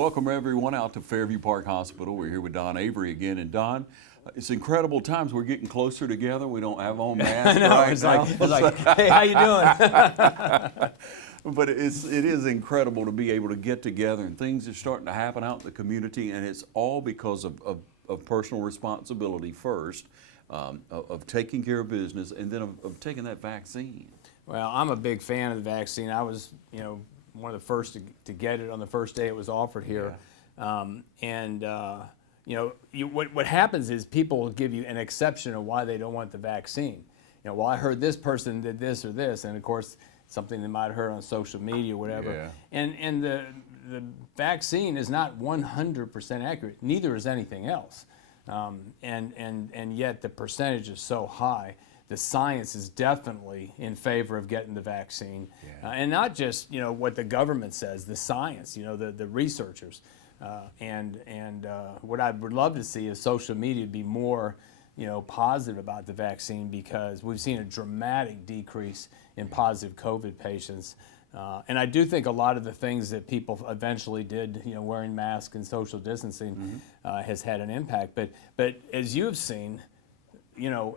Welcome everyone out to Fairview Park Hospital. We're here with Don Avery again. And Don, it's incredible times. We're getting closer together. We don't have on masks. I know, right? it's like, hey, how you doing? But it is incredible to be able to get together, and things are starting to happen out in the community, and it's all because of personal responsibility first, of taking care of business, and then of taking that vaccine. Well, I'm a big fan of the vaccine. I was, one of the first to get it on the first day it was offered here. Yeah. What happens is people will give you an exception of why they don't want the vaccine. Well, I heard this person did this or this, and of course, something they might have heard on social media or whatever. Yeah. And the vaccine is not 100% accurate. Neither is anything else. And yet the percentage is so high. The science is definitely in favor of getting the vaccine. Yeah. And not just, what the government says, the science, the researchers. What I would love to see is social media be more, positive about the vaccine, because we've seen a dramatic decrease in positive COVID patients. And I do think a lot of the things that people eventually did, wearing masks and social distancing, has had an impact. But as you've seen,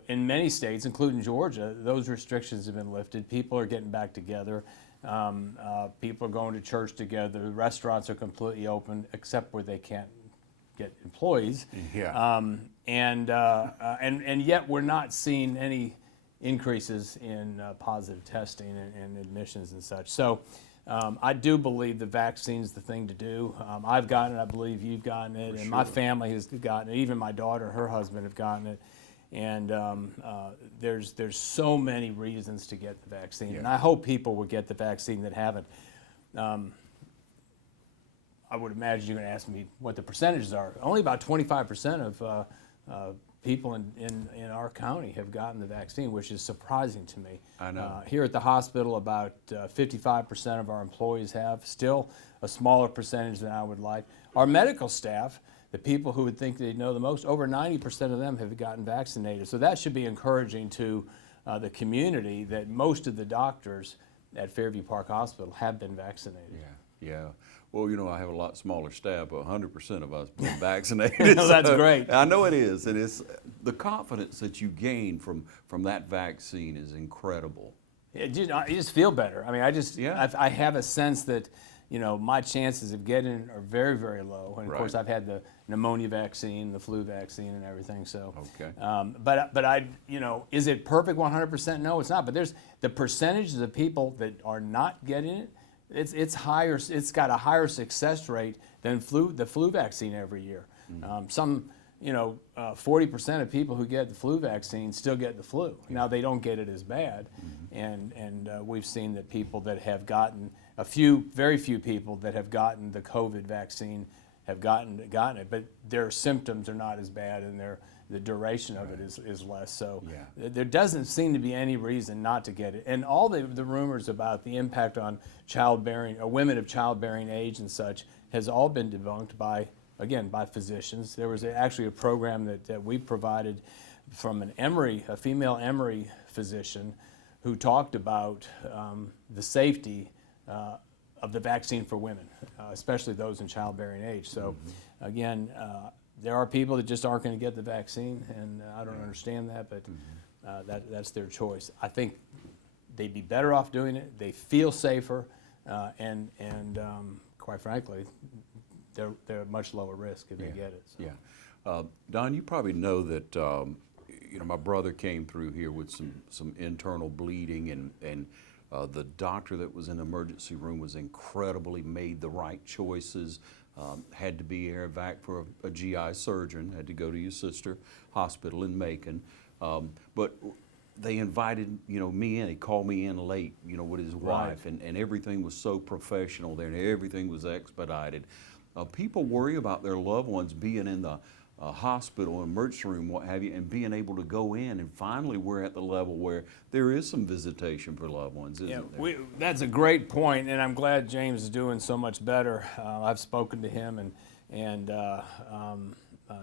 in many states, including Georgia, those restrictions have been lifted. People are getting back together. People are going to church together. Restaurants are completely open, except where they can't get employees. Yeah. And yet we're not seeing any increases in positive testing and admissions and such. So I do believe the vaccine's the thing to do. I've gotten it. I believe you've gotten it, and my family has gotten it. Even my daughter and her husband have gotten it. And there's so many reasons to get the vaccine, and I hope people will get the vaccine that haven't. I would imagine you're going to ask me what the percentages are. Only about 25% of people in our county have gotten the vaccine, which is surprising to me. I know. Here at the hospital, about 55% of our employees have. Still a smaller percentage than I would like. Our medical staff, the people who would think they know the most, over 90% of them have gotten vaccinated. So that should be encouraging to the community, that most of the doctors at Fairview Park Hospital have been vaccinated. Yeah. Well, I have a lot smaller staff, but 100% of us been vaccinated. No, that's great. I know it is, and it's the confidence that you gain from that vaccine is incredible. You just feel better. I mean, I have a sense that, my chances of getting it are very, very low. And of course, I've had the pneumonia vaccine, the flu vaccine, and everything. So, okay. But I, is it perfect 100%? No, it's not. But there's the percentage of the people that are not getting it. It's higher. It's got a higher success rate than the flu vaccine every year. Some 40% of people who get the flu vaccine still get the flu. Now they don't get it as bad, and we've seen that people that have gotten very few people that have gotten the COVID vaccine have gotten it, but their symptoms are not as bad, and the duration of it is less. So there doesn't seem to be any reason not to get it. And all the rumors about the impact on childbearing or women of childbearing age and such has all been debunked by physicians. There was actually a program that we provided from a female Emory physician, who talked about the safety of the vaccine for women, especially those in childbearing age. So again, there are people that just aren't going to get the vaccine, and I don't understand that, but that's their choice. I think they'd be better off doing it. They feel safer, and quite frankly, they're at much lower risk if they get it. So. Yeah, Don, you probably know that my brother came through here with some internal bleeding, and the doctor that was in the emergency room was incredibly, made the right choices. Had to be air vac for a GI surgeon, had to go to your sister hospital in Macon. But they invited me in. He called me in late, with his wife, and everything was so professional there, and everything was expedited. People worry about their loved ones being in the hospital, emergency room, what have you, and being able to go in, and finally we're at the level where there is some visitation for loved ones, isn't there? That's a great point, and I'm glad James is doing so much better. I've spoken to him, and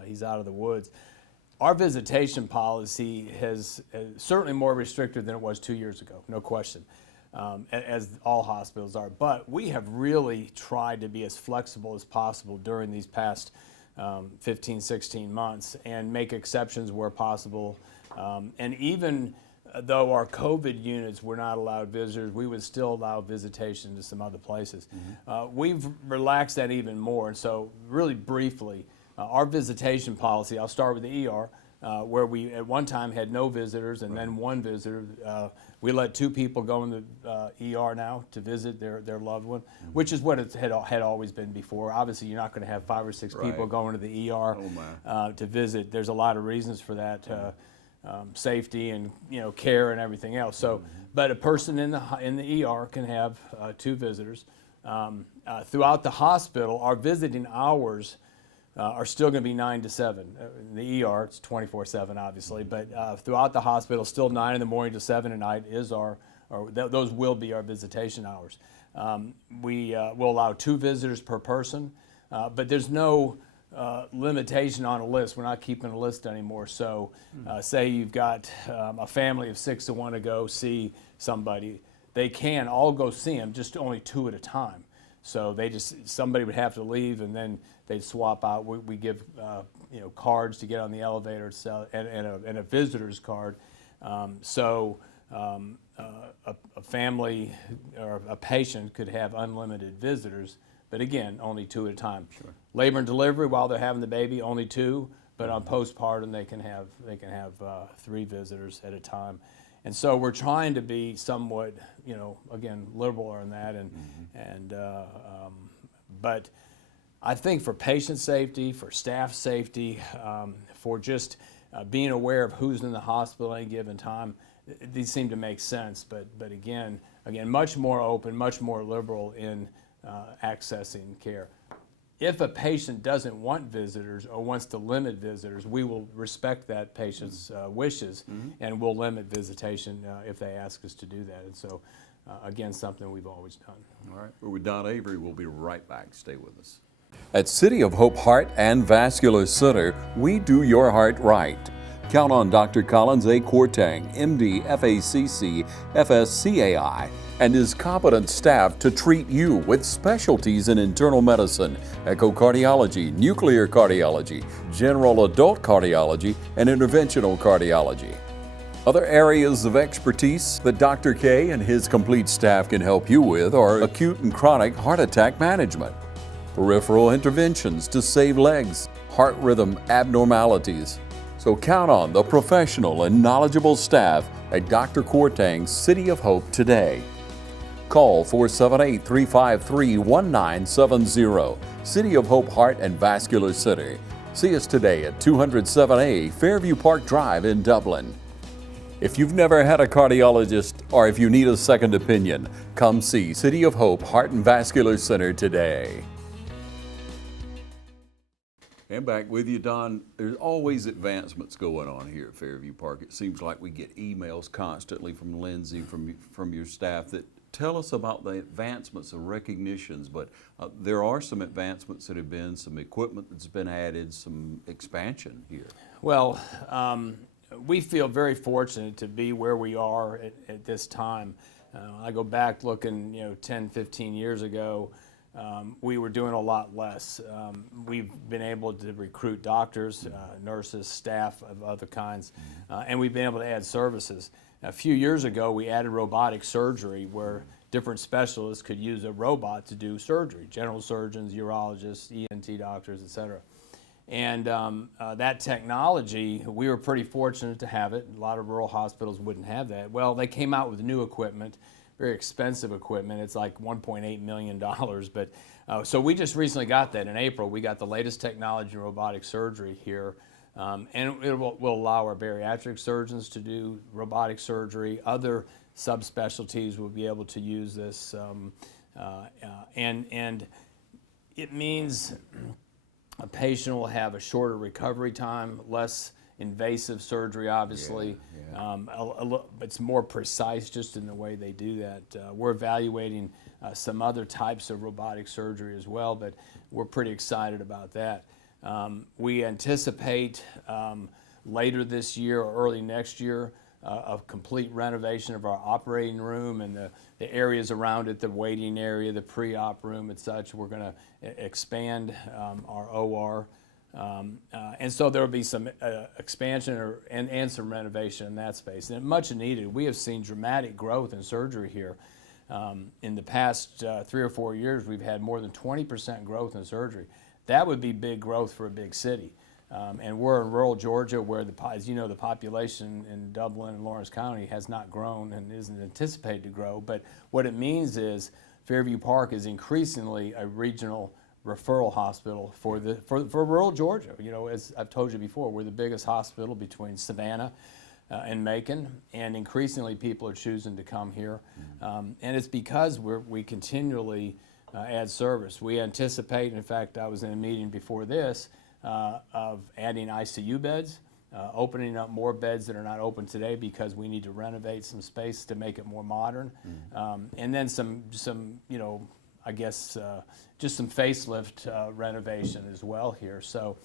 he's out of the woods. Our visitation policy is certainly more restrictive than it was 2 years ago, no question. as all hospitals are. But we have really tried to be as flexible as possible during these past 15, 16 months and make exceptions where possible. And even though our COVID units were not allowed visitors, we would still allow visitation to some other places. We've relaxed that even more. And so really briefly, our visitation policy, I'll start with the ER, where we at one time had no visitors and then one visitor. We let 2 people go in the ER now to visit their loved one, which is what it had always been before. Obviously, you're not going to have 5 or 6 people going to the ER to visit. There's a lot of reasons for that, safety and care and everything else. So, but a person in the ER can have 2 visitors. Throughout the hospital, our visiting hours are still going to be 9 to 7. In the ER, it's 24/7, obviously, but throughout the hospital, still 9 in the morning to 7 at night is those will be our visitation hours. We will allow 2 visitors per person, but there's no limitation on a list. We're not keeping a list anymore. So, say you've got a family of 6 that want to go see somebody, they can all go see them, just only 2 at a time. So somebody would have to leave, and then they'd swap out. We give cards to get on the elevator, and a visitor's card. So a family or a patient could have unlimited visitors, but again, only 2 at a time. Sure. Labor and delivery, while they're having the baby, only 2. But on postpartum, they can have 3 visitors at a time. And so we're trying to be somewhat, again, liberal on that, but I think for patient safety, for staff safety, for just being aware of who's in the hospital at any given time, these seem to make sense. But again, much more open, much more liberal in accessing care. If a patient doesn't want visitors or wants to limit visitors, we will respect that patient's wishes, and we'll limit visitation if they ask us to do that. And so, again, something we've always done. All right, we're with Don Avery. We'll be right back. Stay with us. At City of Hope Heart and Vascular Center, we do your heart right. Count on Dr. Collins A. Courtang, MD, FACC, FSCAI, and his competent staff to treat you with specialties in internal medicine, echocardiology, nuclear cardiology, general adult cardiology, and interventional cardiology. Other areas of expertise that Dr. K and his complete staff can help you with are acute and chronic heart attack management, peripheral interventions to save legs, heart rhythm abnormalities. So count on the professional and knowledgeable staff at Dr. Courtang's City of Hope today. Call 478-353-1970, City of Hope Heart and Vascular Center. See us today at 207A Fairview Park Drive in Dublin. If you've never had a cardiologist or if you need a second opinion, come see City of Hope Heart and Vascular Center today. And back with you, Don. There's always advancements going on here at Fairview Park. It seems like we get emails constantly from Lindsay, from your staff that tell us about the advancements and recognitions, but there are some advancements that have been, some equipment that's been added, some expansion here. Well, we feel very fortunate to be where we are at this time. I go back looking, 10, 15 years ago, we were doing a lot less. We've been able to recruit doctors, nurses, staff of other kinds, and we've been able to add services. A few years ago, we added robotic surgery where different specialists could use a robot to do surgery, general surgeons, urologists, ENT doctors, et cetera. And that technology, we were pretty fortunate to have it. A lot of rural hospitals wouldn't have that. Well, they came out with new equipment, very expensive equipment. It's like $1.8 million. But so we just recently got that in April. We got the latest technology in robotic surgery here. And it will allow our bariatric surgeons to do robotic surgery. Other subspecialties will be able to use this. And it means a patient will have a shorter recovery time, less invasive surgery, obviously. It's more precise just in the way they do that. We're evaluating some other types of robotic surgery as well, but we're pretty excited about that. We anticipate later this year or early next year a complete renovation of our operating room and the areas around it, the waiting area, the pre-op room and such. We're going to expand our OR. And so there will be some expansion and some renovation in that space, and much needed. We have seen dramatic growth in surgery here. In the past 3 or 4 years, we've had more than 20% growth in surgery. That would be big growth for a big city. And we're in rural Georgia where, as you know, the population in Dublin and Lawrence County has not grown and isn't anticipated to grow. But what it means is Fairview Park is increasingly a regional referral hospital for rural Georgia. You know, as I've told you before, we're the biggest hospital between Savannah and Macon, and increasingly people are choosing to come here. And it's because we continually add service. We anticipate, in fact, I was in a meeting before this, of adding ICU beds, opening up more beds that are not open today because we need to renovate some space to make it more modern. And then some you know, I guess just some facelift renovation as well here. So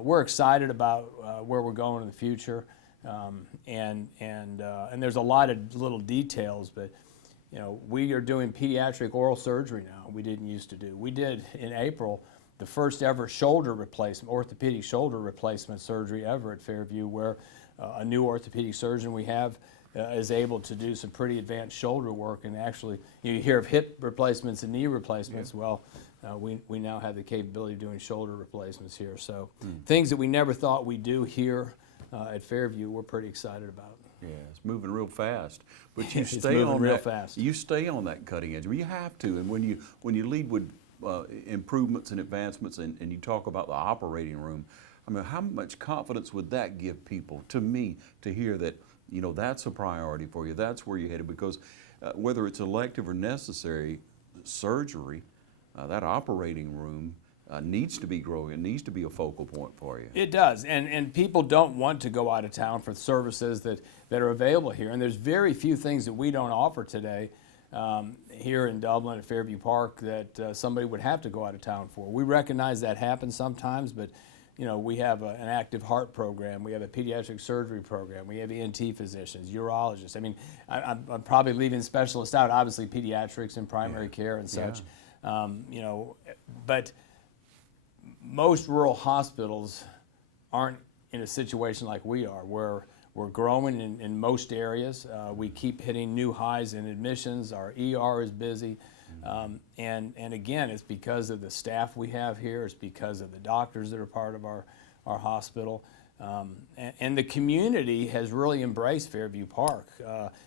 we're excited about where we're going in the future, and there's a lot of little details, but you know, we are doing pediatric oral surgery now. We didn't used to do. We did in April the first ever shoulder replacement, orthopedic shoulder replacement surgery ever at Fairview, where a new orthopedic surgeon we have is able to do some pretty advanced shoulder work. And actually, you hear of hip replacements and knee replacements. Yeah. Well, we now have the capability of doing shoulder replacements here. So things that we never thought we'd do here at Fairview, we're pretty excited about. Yeah, it's moving real fast, but you It's stay moving on real that. fast. You stay on that cutting edge. I mean, you have to, and when you lead with improvements and advancements, and you talk about the operating room, I mean, how much confidence would that give people? To me, to hear that, you know, that's a priority for you. That's where you're headed, because whether it's elective or necessary surgery, that operating room needs to be growing. It needs to be a focal point for you. It does, and people don't want to go out of town for services that are available here, and there's very few things that we don't offer today here in Dublin at Fairview Park that somebody would have to go out of town for. We recognize that happens sometimes, but you know, we have an active heart program, we have a pediatric surgery program, we have ENT physicians, urologists. I mean, I'm probably leaving specialists out, obviously pediatrics and primary care and such. You know, but most rural hospitals aren't in a situation like we are, where we're growing in most areas. We keep hitting new highs in admissions. Our ER is busy. And again, it's because of the staff we have here. It's because of the doctors that are part of our hospital. And the community has really embraced Fairview Park.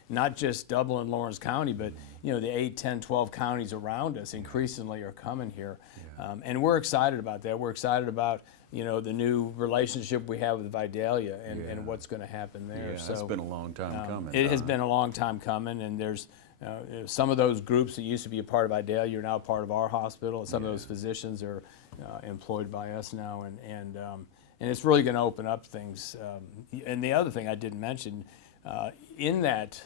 Not just Dublin, Lawrence County, but you know, the 8, 10, 12 counties around us increasingly are coming here. And we're excited about that. We're excited about, you know, the new relationship we have with Vidalia and what's going to happen there. Yeah, so it's been a long time coming. It has been a long time coming, and there's some of those groups that used to be a part of Vidalia are now part of our hospital. Some of those physicians are employed by us now, and it's really going to open up things. And the other thing I didn't mention, in that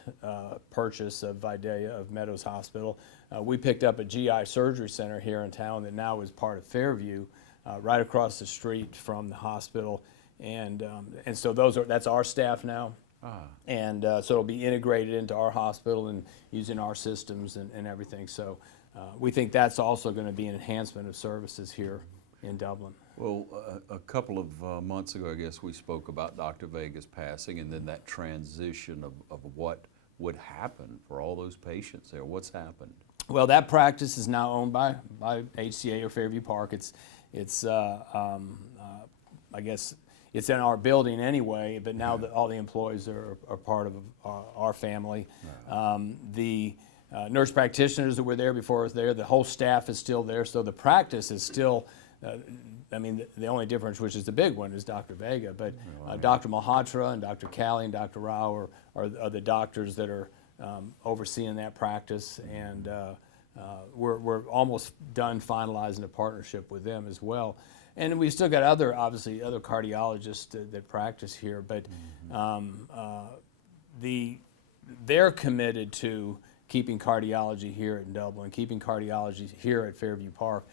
purchase of Vidalia, of Meadows Hospital, we picked up a GI surgery center here in town that now is part of Fairview, right across the street from the hospital, and so that's our staff now. And so it'll be integrated into our hospital and using our systems and everything. So we think that's also going to be an enhancement of services here in Dublin. Well, a couple of months ago, I guess, we spoke about Dr. Vega's passing, and then that transition of what would happen for all those patients there. What's happened? Well, that practice is now owned by HCA or Fairview Park. It's I guess it's in our building anyway, but now that all the employees are part of our family. The nurse practitioners that were there before us there, the whole staff is still there, so the practice is still, I mean, the only difference, which is the big one, is Dr. Vega, but Dr. Malhotra and Dr. Callie and Dr. Rao are the doctors that are overseeing that practice, and we're almost done finalizing a partnership with them as well. And we've still got obviously other cardiologists that practice here, but they're committed to keeping cardiology here in Dublin, keeping cardiology here at Fairview Park.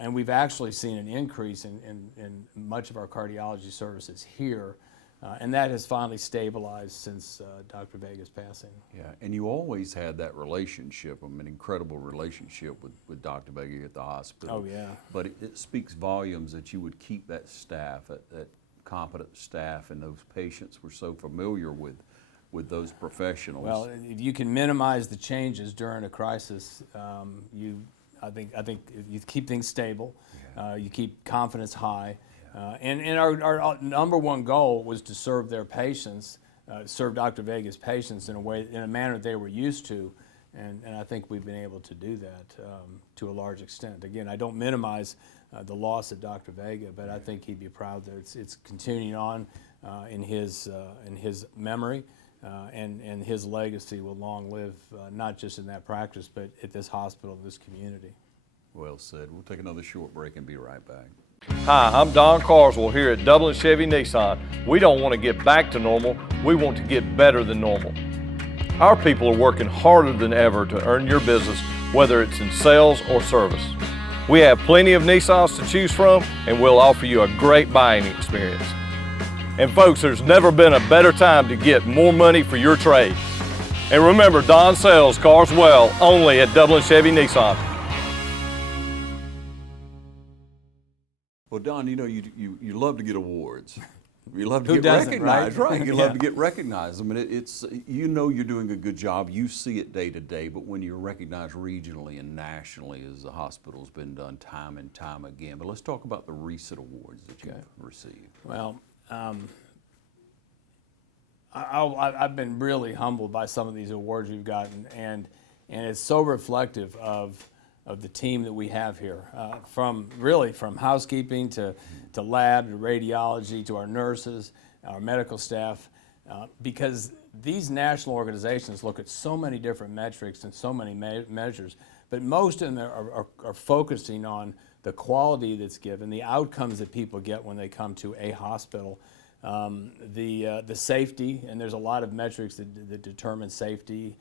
And we've actually seen an increase in much of our cardiology services here And that has finally stabilized since Dr. Vega's passing. Yeah, and you always had that relationship, an incredible relationship with Dr. Vega at the hospital. Oh, yeah. But it speaks volumes that you would keep that staff, that competent staff, and those patients were so familiar with those professionals. Well, if you can minimize the changes during a crisis, I think you keep things stable, you keep confidence high. And our number one goal was to serve their patients, serve Dr. Vega's patients in a manner that they were used to, and I think we've been able to do that to a large extent. Again, I don't minimize the loss of Dr. Vega, but I think he'd be proud that it's continuing on in his memory, and his legacy will long live, not just in that practice, but at this hospital, this community. Well said. We'll take another short break and be right back. Hi, I'm Don Carswell here at Dublin Chevy Nissan. We don't want to get back to normal, we want to get better than normal. Our people are working harder than ever to earn your business, whether it's in sales or service. We have plenty of Nissans to choose from, and we'll offer you a great buying experience. And folks, there's never been a better time to get more money for your trade. And remember, Don sells cars well, only at Dublin Chevy Nissan. Well, Don, you know, you love to get awards. You love to Who get doesn't, recognized, right? right? You love to get recognized. I mean, it's, you know, you're doing a good job. You see it day to day, but when you're recognized regionally and nationally, as the hospital's been done time and time again. But let's talk about the recent awards that you've received. Well, I've been really humbled by some of these awards we've gotten, and it's so reflective of the team that we have here, from housekeeping to lab to radiology to our nurses, our medical staff, because these national organizations look at so many different metrics and so many measures, but most of them are focusing on the quality that's given, the outcomes that people get when they come to a hospital, the safety, and there's a lot of metrics that determine safety,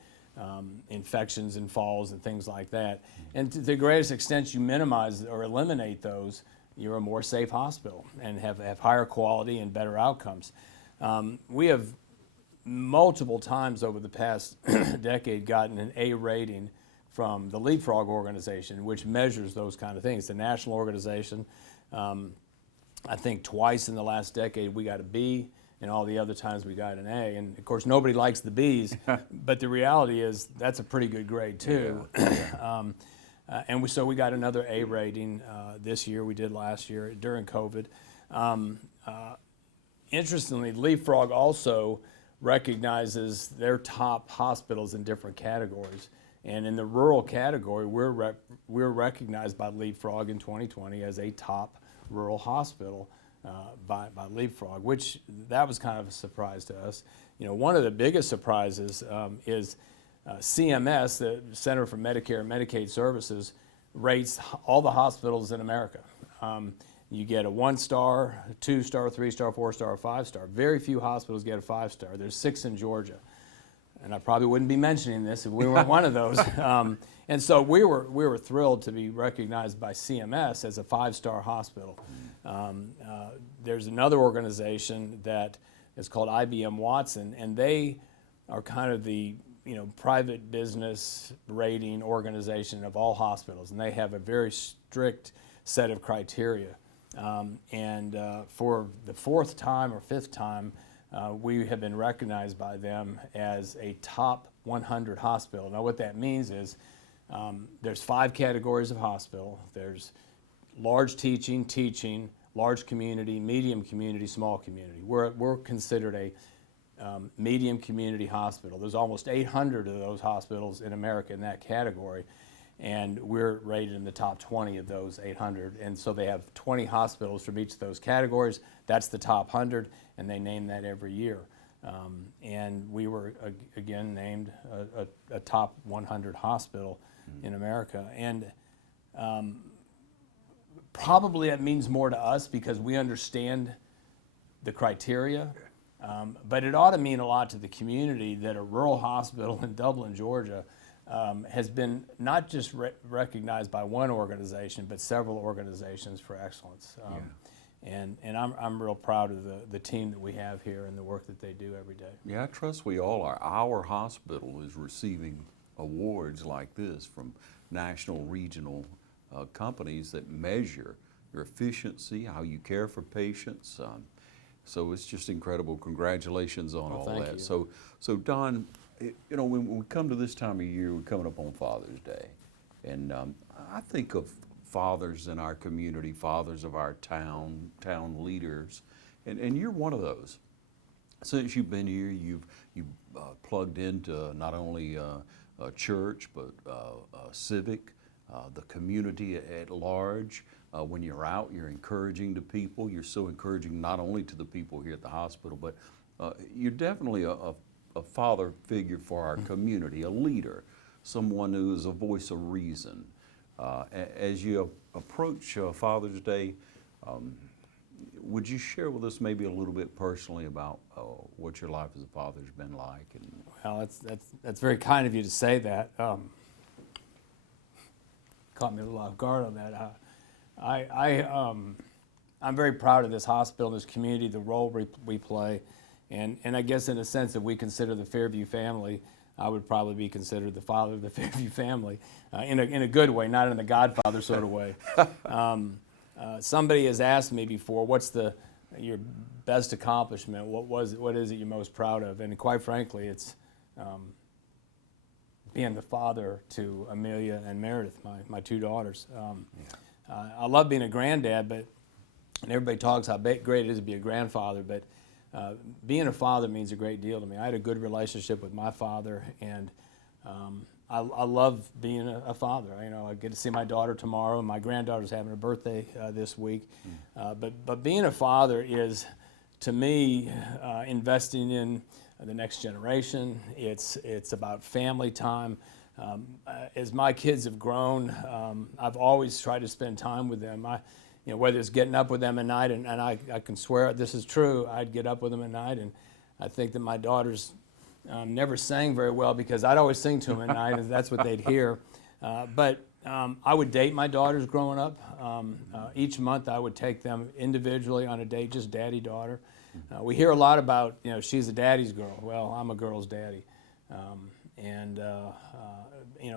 infections and falls and things like that. And to the greatest extent you minimize or eliminate those, you're a more safe hospital and have higher quality and better outcomes. We have multiple times over the past decade gotten an A rating from the Leapfrog organization, which measures those kind of things. The national organization, I think twice in the last decade we got a B, and all the other times we got an A. And of course nobody likes the Bs, but the reality is that's a pretty good grade too. And so we got another A rating this year. We did last year during COVID. Interestingly, Leapfrog also recognizes their top hospitals in different categories. And in the rural category, we're recognized by Leapfrog in 2020 as a top rural hospital by Leapfrog, which that was kind of a surprise to us. You know, one of the biggest surprises is CMS, the Center for Medicare and Medicaid Services, rates all the hospitals in America. You get a 1-star, 2-star, 3-star, 4-star, 5-star. Very few hospitals get a 5-star. There's 6 in Georgia. And I probably wouldn't be mentioning this if we weren't one of those. And so we were thrilled to be recognized by CMS as a 5-star hospital. There's another organization that is called IBM Watson, and they are kind of the private business rating organization of all hospitals, and they have a very strict set of criteria. For the 4th time or 5th time, we have been recognized by them as a top 100 hospital. Now what that means is there's 5 categories of hospital. There's large teaching, large community, medium community, small community. We're considered a medium community hospital. There's almost 800 of those hospitals in America in that category, and we're rated in the top 20 of those 800. And so they have 20 hospitals from each of those categories. That's the top 100, and they name that every year. And we were again named a top 100 hospital in America. And probably that means more to us because we understand the criteria. But it ought to mean a lot to the community that a rural hospital in Dublin, Georgia, has been not just recognized by one organization, but several organizations for excellence. And I'm real proud of the team that we have here and the work that they do every day. Yeah, I trust we all are. Our hospital is receiving awards like this from national, regional companies that measure your efficiency, how you care for patients. So it's just incredible. Congratulations on all thank that. you. So Don, when we come to this time of year, we're coming up on Father's Day, and I think of fathers in our community, fathers of our town leaders, and you're one of those. Since you've been here, you've plugged into not only a church, but civic, the community at large. When you're out, you're encouraging to people. You're so encouraging not only to the people here at the hospital, but you're definitely a father figure for our community, a leader, someone who is a voice of reason. As you approach Father's Day, would you share with us maybe a little bit personally about what your life as a father's been like? And Well, that's very kind of you to say that. Caught me a little off guard on that. I'm very proud of this hospital, this community, the role we play, and I guess in a sense, if we consider the Fairview family, I would probably be considered the father of the Fairview family, in a good way, not in the Godfather sort of way. Somebody has asked me before, what's your best accomplishment? What is it you're most proud of? And quite frankly, it's being the father to Amelia and Meredith, my two daughters. I love being a granddad, and everybody talks how great it is to be a grandfather, but being a father means a great deal to me. I had a good relationship with my father, and I love being a father. I get to see my daughter tomorrow, and my granddaughter's having a birthday this week. But being a father is, to me, investing in the next generation. It's about family time. As my kids have grown, I've always tried to spend time with them. Whether it's getting up with them at night, and I can swear this is true, I'd get up with them at night, and I think that my daughters never sang very well because I'd always sing to them at night, and that's what they'd hear. But I would date my daughters growing up. Each month I would take them individually on a date, just daddy-daughter. We hear a lot about, she's a daddy's girl. Well, I'm a girl's daddy.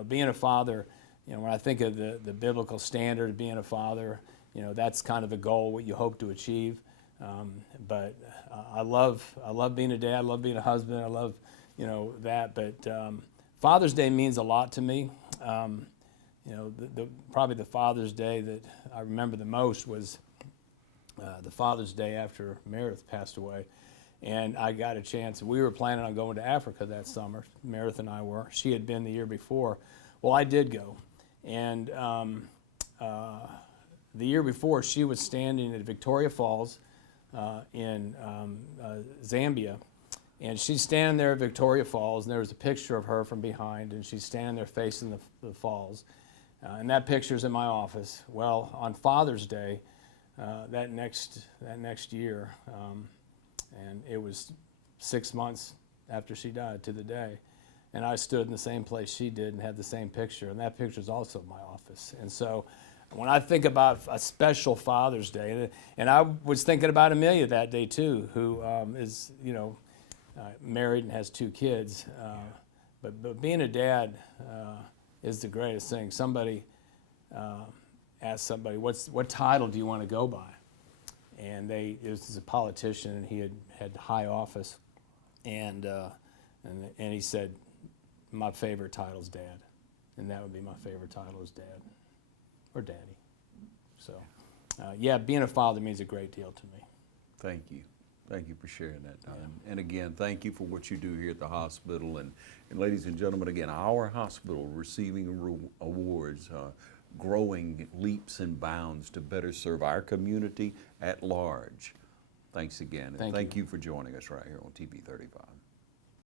Being a father, when I think of the biblical standard of being a father, that's kind of the goal, what you hope to achieve. But I love being a dad. I love being a husband. I love, that. But Father's Day means a lot to me. Probably the Father's Day that I remember the most was the Father's Day after Meredith passed away. And I got a chance. We were planning on going to Africa that summer. Meredith and I were. She had been the year before. Well, I did go. And the year before, she was standing at Victoria Falls in Zambia. And she's standing there at Victoria Falls, and there was a picture of her from behind, and she's standing there facing the falls. And that picture's in my office. Well, on Father's Day, that next year, and it was 6 months after she died to the day, and I stood in the same place she did and had the same picture, and that picture's also in my office. And so when I think about a special Father's Day, and I was thinking about Amelia that day too, who is, married and has 2 kids, but being a dad is the greatest thing. Somebody asked somebody, what title do you want to go by? And it was a politician, and he had high office, and he said, my favorite title's Dad, and that would be my favorite title is Dad, or Daddy. So, being a father means a great deal to me. thank you. Thank you for sharing that, Don. And again, thank you for what you do here at the hospital. And ladies and gentlemen, again, our hospital receiving awards, growing leaps and bounds to better serve our community at large. Thanks again. And thank you for joining us right here on TV 35.